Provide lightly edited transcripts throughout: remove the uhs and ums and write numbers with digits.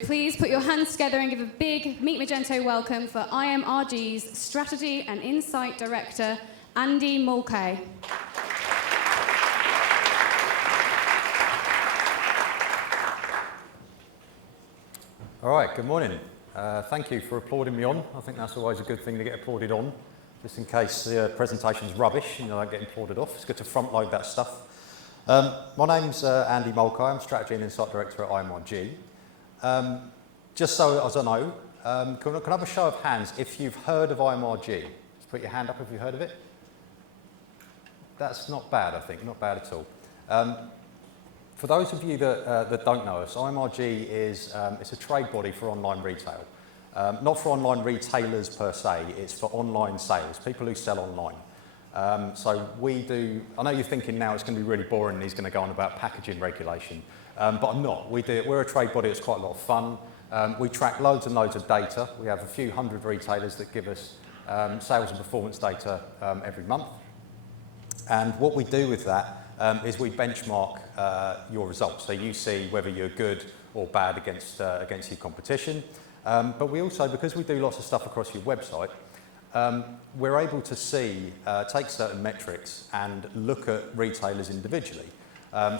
Please put your hands together and give a big Meet Magento welcome for IMRG's Strategy and Insight Director, Andy Mulcahy. All right, good morning. Thank you for applauding me on. I think that's always a good thing to get applauded on, just in case the presentation's rubbish, I don't get applauded off. It's good to front load that stuff. My name's Andy Mulcahy. I'm Strategy and Insight Director at IMRG. Just so as I know, can I have a show of hands if you've heard of IMRG? Just put your hand up if you've heard of it. That's not bad, I think, not bad at all. For those of you that don't know us, IMRG is it's a trade body for online retail. Not for online retailers per se, it's for online sales, people who sell online. So we do, I know you're thinking now it's going to be really boring and he's going to go on about packaging regulation, but I'm not. We're a trade body that's quite a lot of fun. We track loads and loads of data. We have a few hundred retailers that give us sales and performance data every month. And what we do with that is we benchmark your results. So you see whether you're good or bad against your competition. But we also, because we do lots of stuff across your website, we're able to see, take certain metrics and look at retailers individually.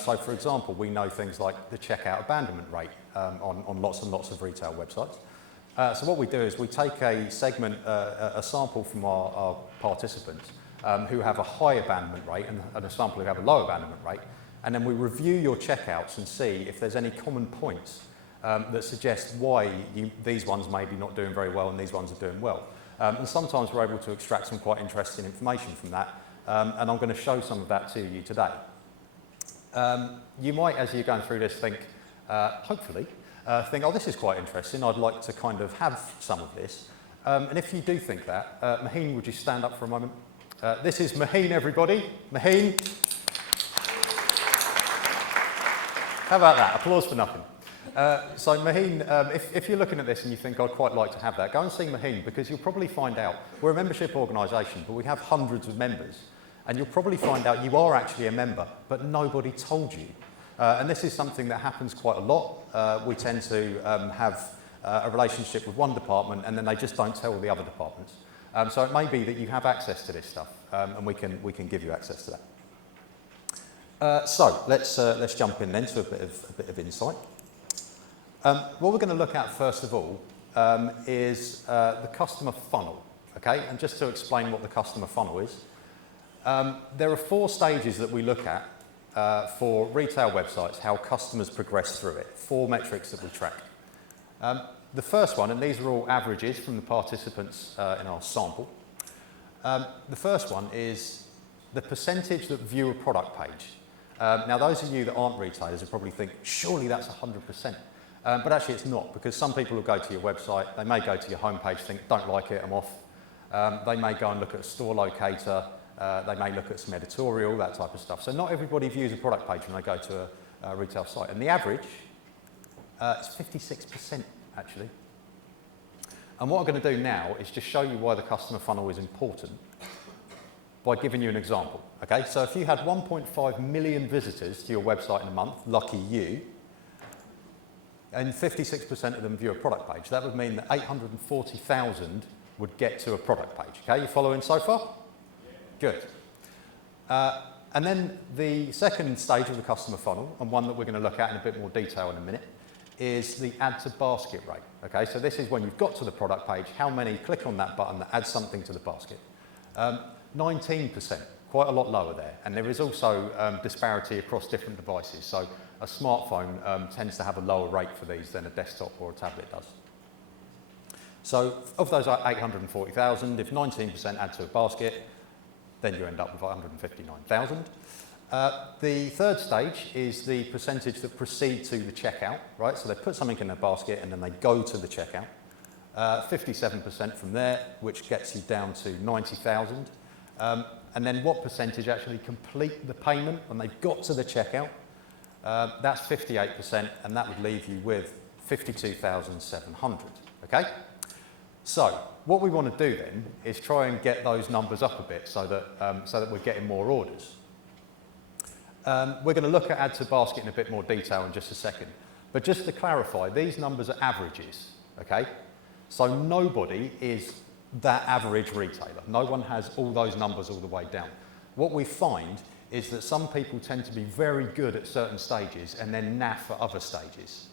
So for example, we know things like the checkout abandonment rate on lots and lots of retail websites. So what we do is we take a segment, a sample from our participants who have a high abandonment rate and a sample who have a low abandonment rate, and then we review your checkouts and see if there's any common points that suggest why these ones may be not doing very well and these ones are doing well. And sometimes we're able to extract some quite interesting information from that, and I'm going to show some of that to you today. You might, as you're going through this, think, hopefully, oh, this is quite interesting, I'd like to kind of have some of this. And if you do think that, Maheen, would you stand up for a moment? This is Maheen, everybody. Maheen. How about that? Applause for nothing. So Maheen, if you're looking at this and you think, I'd quite like to have that, go and see Maheen, because you'll probably find out, we're a membership organisation, but we have hundreds of members. And you'll probably find out you are actually a member, but nobody told you. And this is something that happens quite a lot. We tend to have a relationship with one department and then they just don't tell the other departments. So it may be that you have access to this stuff, and we can give you access to that. So let's jump in then to a bit of insight. What we're going to look at first of all is the customer funnel. Okay, and just to explain what the customer funnel is. There are 4 stages that we look at for retail websites, how customers progress through it. 4 metrics that we track. The first one, and these are all averages from the participants in our sample. The first one is the percentage that view a product page. Now, those of you that aren't retailers will probably think, surely that's 100%. But actually it's not, because some people will go to your website, they may go to your homepage, think, don't like it, I'm off. They may go and look at a store locator. They may look at some editorial, that type of stuff. So not everybody views a product page when they go to a retail site. And the average is 56%, actually. And what I'm going to do now is just show you why the customer funnel is important by giving you an example. Okay, so if you had 1.5 million visitors to your website in a month, lucky you, and 56% of them view a product page, that would mean that 840,000 would get to a product page. Okay, you following so far? Good. And then the second stage of the customer funnel, and one that we're going to look at in a bit more detail in a minute, is the add to basket rate. Okay, so this is when you've got to the product page, how many click on that button that adds something to the basket. 19%, quite a lot lower there. And there is also disparity across different devices. So a smartphone tends to have a lower rate for these than a desktop or a tablet does. So of those 840,000, if 19% add to a basket, then you end up with 159,000. The third stage is the percentage that proceed to the checkout, right? So they put something in their basket and then they go to the checkout. 57% from there, which gets you down to 90,000. And then what percentage actually complete the payment when they've got to the checkout? That's 58%, and that would leave you with 52,700, okay? So what we want to do then is try and get those numbers up a bit so that we're getting more orders. We're going to look at add to basket in a bit more detail in just a second. But just to clarify, these numbers are averages, okay? So nobody is that average retailer. No one has all those numbers all the way down. What we find is that some people tend to be very good at certain stages and then naff at other stages.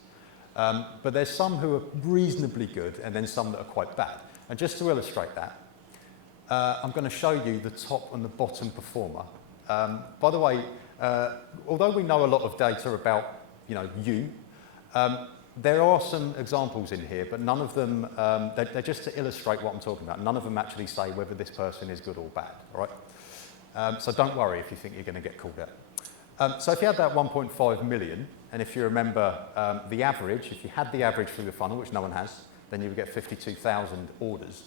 But there's some who are reasonably good and then some that are quite bad. And just to illustrate that, I'm going to show you the top and the bottom performer. By the way, although we know a lot of data about, you, there are some examples in here, but none of them, they're just to illustrate what I'm talking about. None of them actually say whether this person is good or bad, all right? So don't worry if you think you're going to get called out. So if you had that 1.5 million, and if you remember the average, if you had the average through the funnel, which no one has, then you would get 52,000 orders.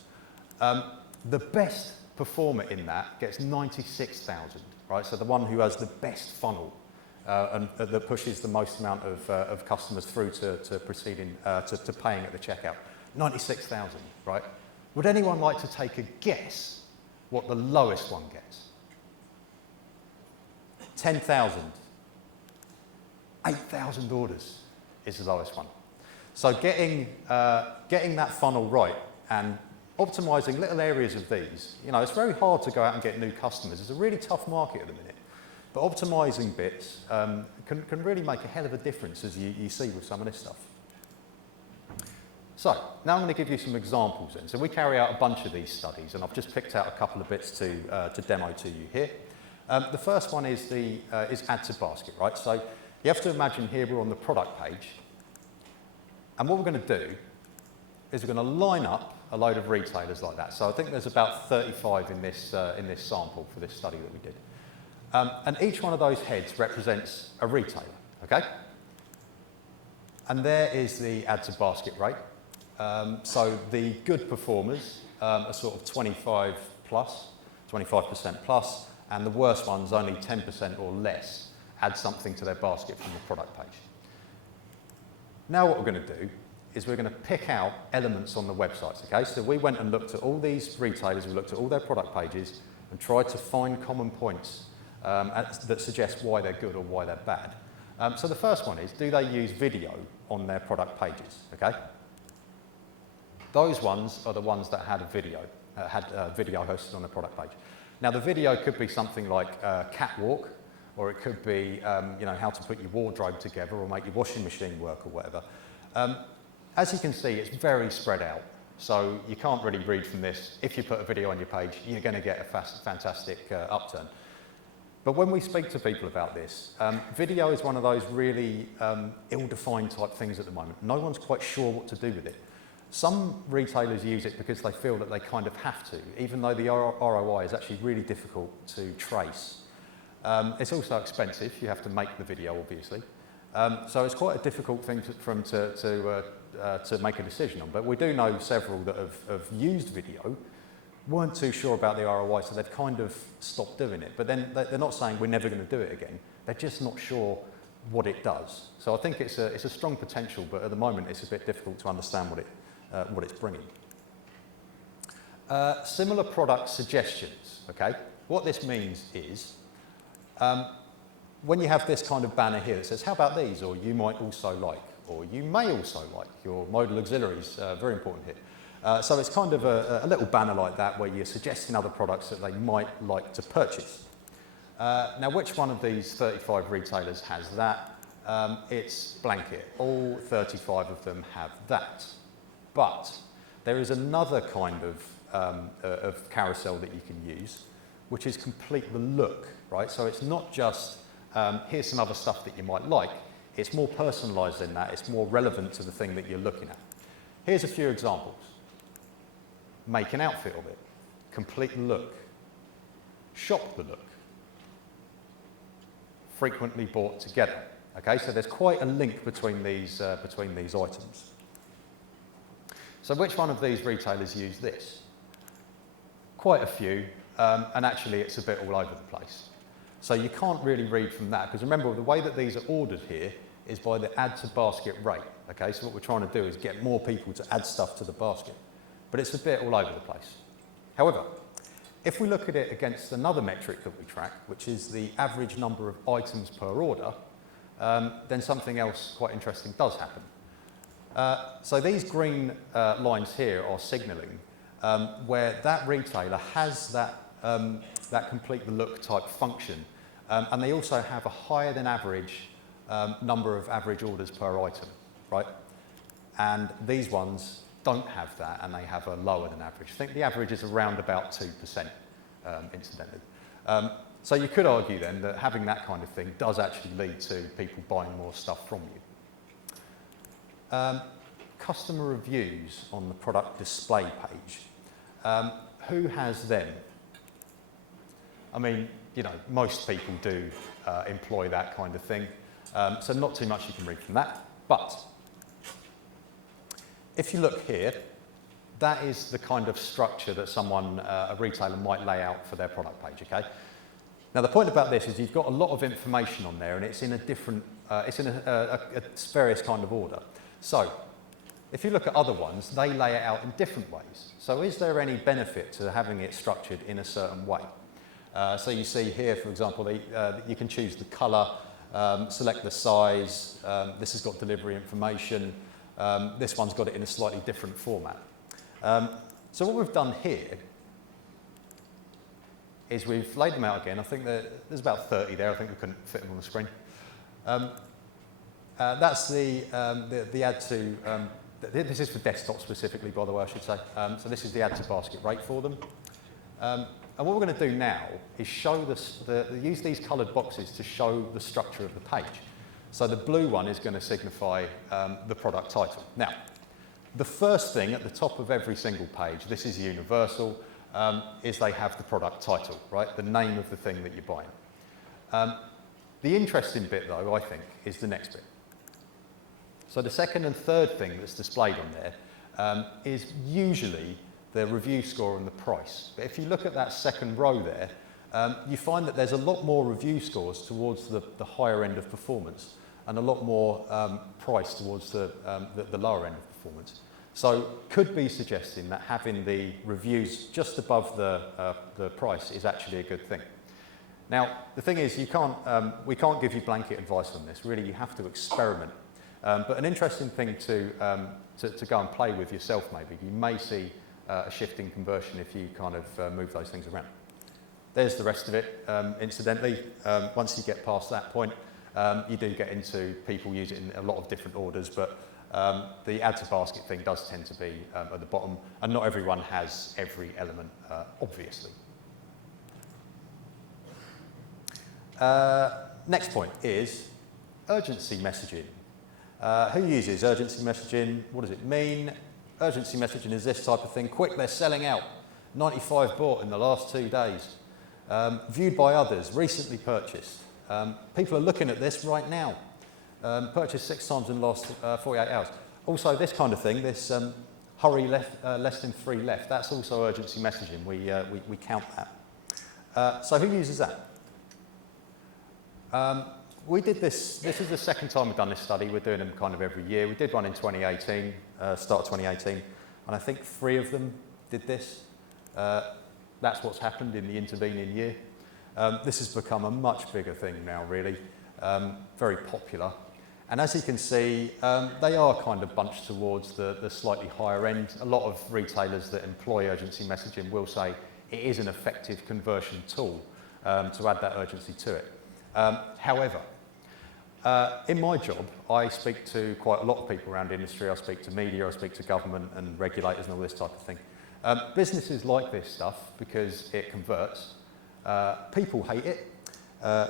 The best performer in that gets 96,000, right? So the one who has the best funnel and that pushes the most amount of customers through to proceeding to paying at the checkout. 96,000, right? Would anyone like to take a guess what the lowest one gets? 10,000. 8,000 orders is the lowest one. So getting that funnel right and optimizing little areas of these, it's very hard to go out and get new customers. It's a really tough market at the minute. But optimizing bits can really make a hell of a difference, as you see with some of this stuff. So now I'm going to give you some examples then. So we carry out a bunch of these studies, and I've just picked out a couple of bits to demo to you here. The first one is add to basket, right? So you have to imagine here we're on the product page, and what we're going to do is we're going to line up a load of retailers like that. So I think there's about 35 in this sample for this study that we did. And each one of those heads represents a retailer, okay? And there is the add to basket rate. So the good performers are sort of 25% plus, and the worst ones, only 10% or less, add something to their basket from the product page. Now what we're going to do is we're going to pick out elements on the websites, okay? So we went and looked at all these retailers, we looked at all their product pages and tried to find common points that suggest why they're good or why they're bad. So the first one is, do they use video on their product pages, okay? Those ones are the ones that had a video hosted on the product page. Now the video could be something like catwalk, or it could be how to put your wardrobe together or make your washing machine work or whatever. As you can see, it's very spread out. So you can't really read from this. If you put a video on your page, you're going to get a fantastic upturn. But when we speak to people about this, video is one of those really ill-defined type things at the moment. No one's quite sure what to do with it. Some retailers use it because they feel that they kind of have to, even though the ROI is actually really difficult to trace. It's also expensive. You have to make the video, obviously. So it's quite a difficult thing to make a decision on. But we do know several that have used video, weren't too sure about the ROI, so they've kind of stopped doing it. But then they're not saying we're never going to do it again. They're just not sure what it does. So I think it's a strong potential, but at the moment it's a bit difficult to understand what it's bringing. Similar product suggestions, okay? What this means is, when you have this kind of banner here that says, how about these, or you might also like, or you may also like, your modal auxiliaries, very important here. So it's kind of a little banner like that where you're suggesting other products that they might like to purchase. Now, which one of these 35 retailers has that? It's blanket. All 35 of them have that. But there is another kind of carousel that you can use, which is complete the look, right? So it's not just, here's some other stuff that you might like. It's more personalised than that. It's more relevant to the thing that you're looking at. Here's a few examples. Make an outfit of it. Complete the look. Shop the look. Frequently bought together. Okay, so there's quite a link between these items. So which one of these retailers use this? Quite a few, and actually it's a bit all over the place. So you can't really read from that, because remember, the way that these are ordered here is by the add to basket rate. Okay, so what we're trying to do is get more people to add stuff to the basket. But it's a bit all over the place. However, if we look at it against another metric that we track, which is the average number of items per order, then something else quite interesting does happen. So these green lines here are signalling where that retailer has that complete the look type function, and they also have a higher than average number of average orders per item, right? And these ones don't have that, and they have a lower than average. I think the average is around about 2%, incidentally. So you could argue then that having that kind of thing does actually lead to people buying more stuff from you. Customer reviews on the product display page. Who has them? I mean, you know, most people do employ that kind of thing, so not too much you can read from that. But if you look here, that is the kind of structure that someone, a retailer, might lay out for their product page, okay? Now, the point about this is you've got a lot of information on there, and it's in a different, it's in a various kind of order. So, if you look at other ones, they lay it out in different ways. So, is there any benefit to having it structured in a certain way? So you see here, for example, you can choose the colour, select the size. This has got delivery information. This one's got it in a slightly different format. So what we've done here is we've laid them out again. I think there's about 30 there. I think we couldn't fit them on the screen. That's the add to, this is for desktop specifically, by the way, I should say. So this is the add to basket rate for them. And what we're going to do now is show use these coloured boxes to show the structure of the page. So the blue one is going to signify the product title. Now, the first thing at the top of every single page, this is universal, is they have the product title, right? The name of the thing that you're buying. The interesting bit, though, I think, is the next bit. So the second and third thing that's displayed on there is usually the review score and the price. But if you look at that second row there, you find that there's a lot more review scores towards the higher end of performance and a lot more price towards the lower end of performance. So could be suggesting that having the reviews just above the price is actually a good thing. Now, the thing is, we can't give you blanket advice on this. Really, you have to experiment. But an interesting thing to go and play with yourself, maybe. You may see a shift in conversion if you kind of move those things around. There's the rest of it. Incidentally, once you get past that point, you do get into people use it in a lot of different orders, but the add to basket thing does tend to be at the bottom, and not everyone has every element, obviously. Next point is urgency messaging. Who uses urgency messaging? What does it mean? Urgency messaging is this type of thing. Quick, they're selling out. 95 bought in the last 2 days. Viewed by others, recently purchased. People are looking at this right now. Purchased 6 times in the last 48 hours. Also, this kind of thing, this hurry left, less than 3 left, that's also urgency messaging. We count that. So who uses that? We did this is the second time we've done this study. We're doing them kind of every year. We did one in 2018, start of 2018, and I think 3 of them did this. That's what's happened in the intervening year. This has become a much bigger thing now, really, very popular. And as you can see, they are kind of bunched towards the slightly higher end. A lot of retailers that employ urgency messaging will say it is an effective conversion tool to add that urgency to it. However, in my job, I speak to quite a lot of people around the industry. I speak to media, I speak to government and regulators and all this type of thing. Businesses like this stuff because it converts. People hate it,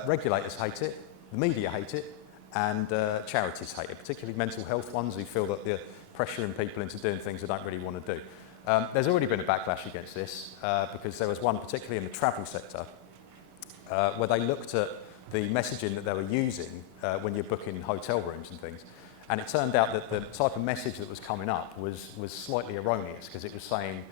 regulators hate it, the media hate it, and charities hate it, particularly mental health ones who feel that they're pressuring people into doing things they don't really want to do. There's already been a backlash against this because there was one particularly in the travel sector where they looked at the messaging that they were using when you're booking hotel rooms and things. And it turned out that the type of message that was coming up was slightly erroneous because it was saying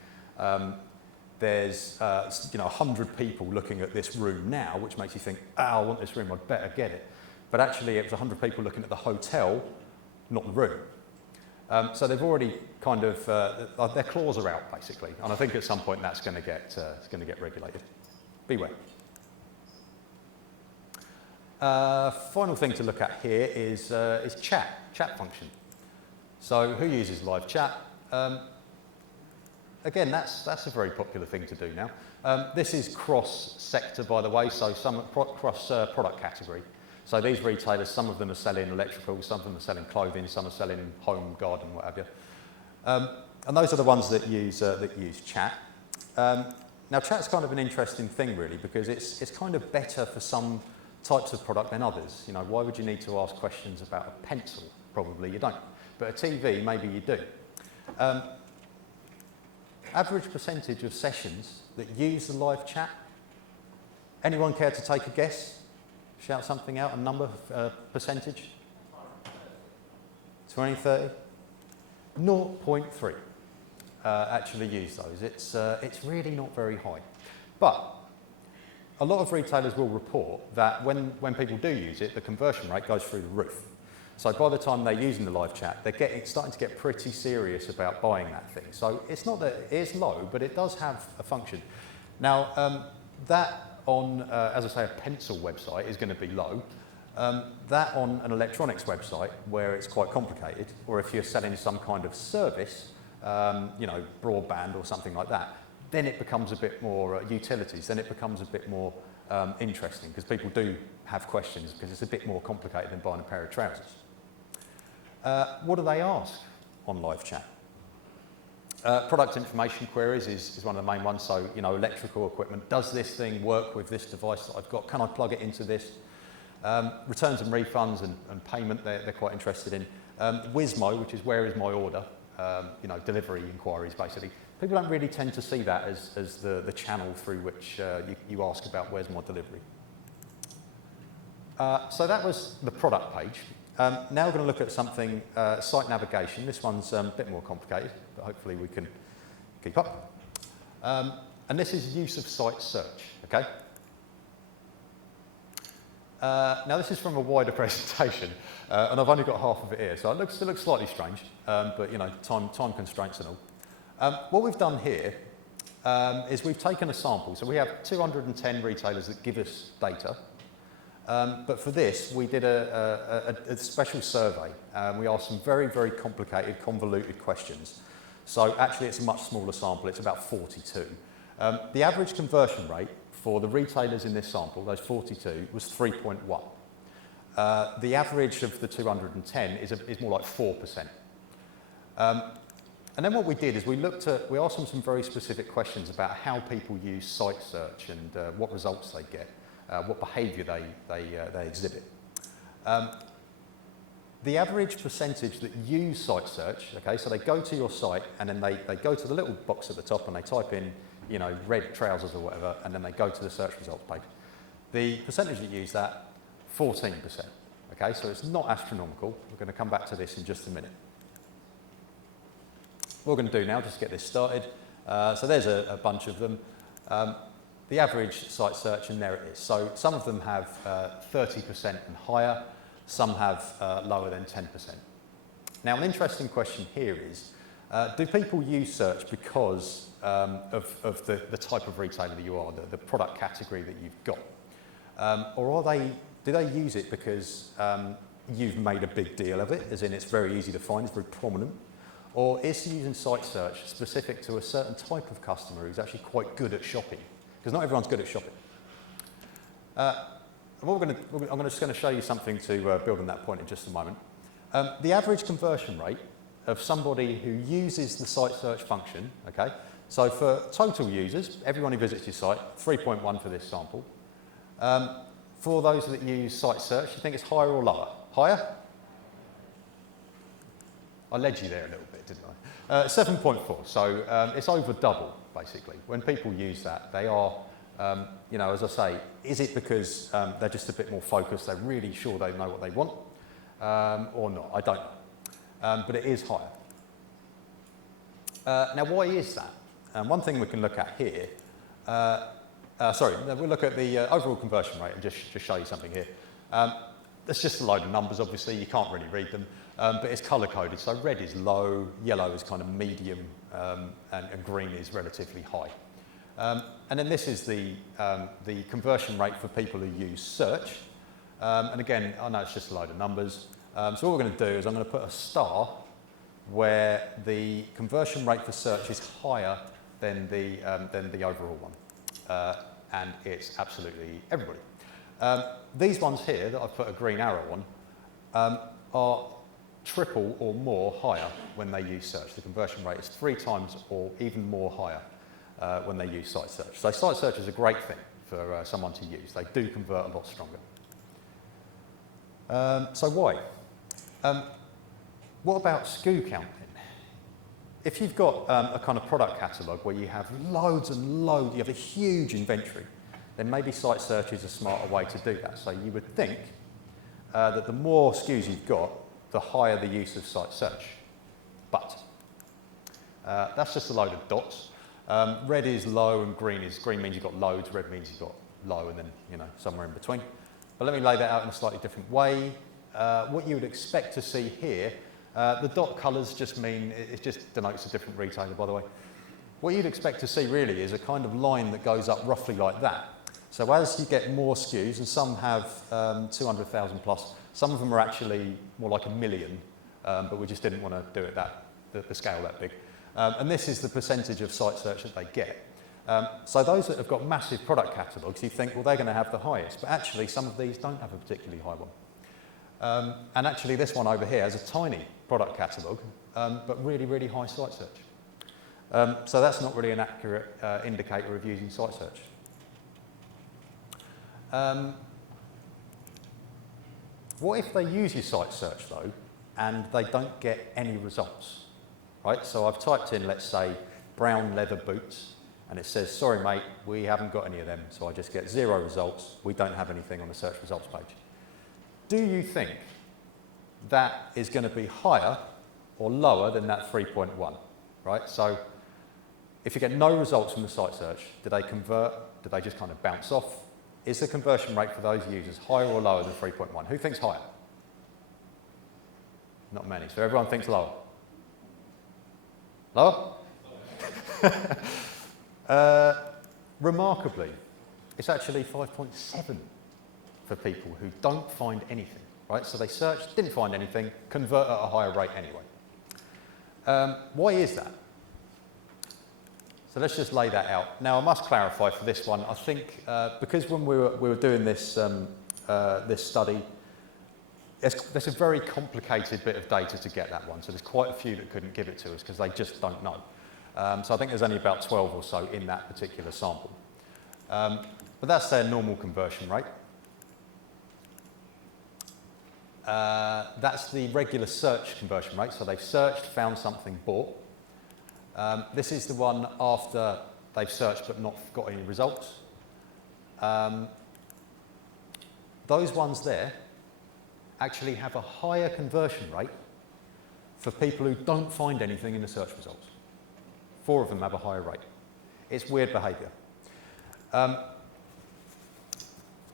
there's 100 people looking at this room now, which makes you think, I want this room, I'd better get it. But actually it was 100 people looking at the hotel, not the room. So they've already kind of, their claws are out basically. And I think at some point that's going to get regulated. Beware. Final thing to look at here is chat function. So who uses live chat? Again, that's a very popular thing to do now. This is cross-sector, by the way, so some cross-product category. So these retailers, some of them are selling electrical, some of them are selling clothing, some are selling home, garden, what have you. And those are the ones that use chat. Now, chat's kind of an interesting thing, really, because it's kind of better for some types of product than others. You know, why would you need to ask questions about a pencil? Probably you don't. But a TV, maybe you do. Average percentage of sessions that use the live chat. Anyone care to take a guess? Shout something out, a number, percentage? 20, 30? 0.3 actually use those. It's really not very high. But a lot of retailers will report that when people do use it, the conversion rate goes through the roof. So by the time they're using the live chat, they're starting to get pretty serious about buying that thing. So it's not that it is low, but it does have a function. Now, that on, as I say, a pencil website is going to be low. That on an electronics website, where it's quite complicated, or if you're selling some kind of service, you know, broadband or something like that, then it becomes a bit more utilities, then it becomes a bit more interesting, because people do have questions, because it's a bit more complicated than buying a pair of trousers. What do they ask on live chat? Product information queries is one of the main ones. So, you know, electrical equipment, does this thing work with this device that I've got? Can I plug it into this? Returns and refunds and payment, they're quite interested in. Wizmo, which is where is my order? You know, delivery inquiries, basically. People don't really tend to see that as the channel through which you ask about where's my delivery. So that was the product page. Now we're going to look at something, site navigation. This one's a bit more complicated, but hopefully we can keep up. And this is use of site search, okay? Now this is from a wider presentation, and I've only got half of it here, so it looks slightly strange, but you know, time constraints and all. What we've done here is we've taken a sample. So we have 210 retailers that give us data. But for this, we did a special survey. We asked some very, very complicated, convoluted questions. So actually, it's a much smaller sample. It's about 42. The average conversion rate for the retailers in this sample, those 42, was 3.1. The average of the 210 is more like 4%. And then what we did is we asked them some very specific questions about how people use site search and what results they get. What behaviour they exhibit. The average percentage that use site search, okay, so they go to your site and then they go to the little box at the top and they type in, you know, red trousers or whatever, and then they go to the search results page. The percentage that use that, 14%. Okay, so it's not astronomical. We're going to come back to this in just a minute. What we're going to do now, just to get this started, so there's a bunch of them. The average site search, and there it is. So some of them have 30% and higher, some have lower than 10%. Now, an interesting question here is, do people use search because of the type of retailer that you are, the product category that you've got? Or do they use it because you've made a big deal of it, as in it's very easy to find, it's very prominent? Or is using site search specific to a certain type of customer who's actually quite good at shopping? Because not everyone's good at shopping. I'm just going to show you something to build on that point in just a moment. The average conversion rate of somebody who uses the site search function, okay, so for total users, everyone who visits your site, 3.1 for this sample. For those that use site search, you think it's higher or lower? Higher? I led you there a little bit, didn't I? 7.4, so it's over double, basically. When people use that, they are, you know, as I say, is it because they're just a bit more focused, they're really sure they know what they want, or not? I don't know. But it is higher. Now, why is that? One thing we can look at here, we'll look at the overall conversion rate and just show you something here. It's just a load of numbers, obviously, you can't really read them, but it's colour-coded, so red is low, yellow is kind of medium, and green is relatively high. And then this is the conversion rate for people who use search. And again, I know it's just a load of numbers. So what we're going to do is I'm going to put a star where the conversion rate for search is higher than the overall one. And it's absolutely everybody. These ones here that I've put a green arrow on are triple or more higher when they use search. The conversion rate is 3 times or even more higher when they use site search. So site search is a great thing for someone to use. They do convert a lot stronger. So why? What about SKU counting? If you've got a kind of product catalogue where you have loads and loads, you have a huge inventory, then maybe site search is a smarter way to do that. So you would think that the more SKUs you've got, the higher the use of site search. But that's just a load of dots. Red is low and green means you've got loads, red means you've got low and then, you know, somewhere in between. But let me lay that out in a slightly different way. What you would expect to see here, the dot colours just mean, it just denotes a different retailer, by the way. What you'd expect to see really is a kind of line that goes up roughly like that. So as you get more SKUs, and some have 200,000 plus, some of them are actually more like 1 million, but we just didn't want to do it the scale that big. And this is the percentage of site search that they get. So those that have got massive product catalogues, you think, well, they're going to have the highest, but actually some of these don't have a particularly high one. And actually this one over here has a tiny product catalogue, but really, really high site search. So that's not really an accurate indicator of using site search. What if they use your site search though, and they don't get any results, right? So I've typed in, let's say, brown leather boots, and it says, sorry mate, we haven't got any of them, so I just get 0 results. We don't have anything on the search results page. Do you think that is going to be higher or lower than that 3.1, right? So if you get no results from the site search, do they convert? Do they just kind of bounce off? Is the conversion rate for those users higher or lower than 3.1? Who thinks higher? Not many, so everyone thinks lower. Lower? Remarkably, it's actually 5.7 for people who don't find anything, right? So they searched, didn't find anything, convert at a higher rate anyway. Why is that? So let's just lay that out. Now I must clarify for this one, I think because when we were doing this, this study, there's a very complicated bit of data to get that one, so there's quite a few that couldn't give it to us because they just don't know. So I think there's only about 12 or so in that particular sample. But that's their normal conversion rate. That's the regular search conversion rate, so they've searched, found something, bought. This is the one after they've searched but not got any results. Those ones there actually have a higher conversion rate for people who don't find anything in the search results. 4 of them have a higher rate. It's weird behaviour.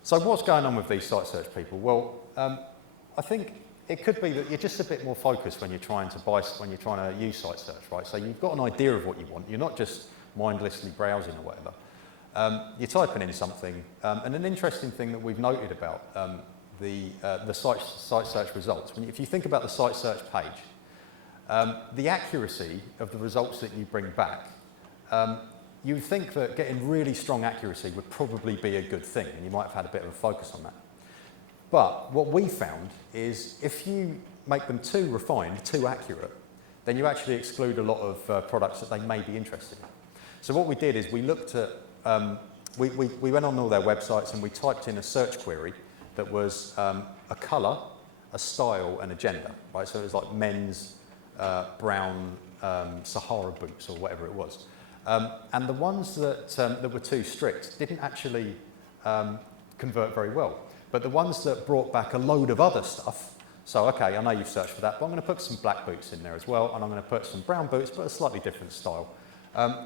So what's going on with these site search people? Well, I think it could be that you're just a bit more focused when you're trying to use site search, right? So you've got an idea of what you want. You're not just mindlessly browsing or whatever. You're typing in something. And an interesting thing that we've noted about the site search results, if you think about the site search page, the accuracy of the results that you bring back, you would think that getting really strong accuracy would probably be a good thing, and you might have had a bit of a focus on that. But what we found is if you make them too refined, too accurate, then you actually exclude a lot of products that they may be interested in. So what we did is we looked at, we went on all their websites and we typed in a search query that was a colour, a style and a gender, right? So it was like men's brown Sahara boots or whatever it was. And the ones that were too strict didn't actually convert very well. But the ones that brought back a load of other stuff, so okay, I know you've searched for that, but I'm going to put some black boots in there as well, and I'm going to put some brown boots, but a slightly different style.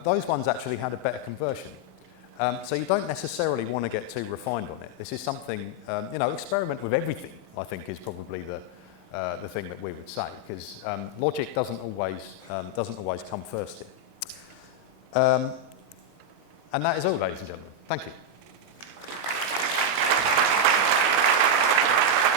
Those ones actually had a better conversion. So you don't necessarily want to get too refined on it. This is something, experiment with everything, I think, is probably the thing that we would say, because logic doesn't always come first here. And that is all, ladies and gentlemen. Thank you.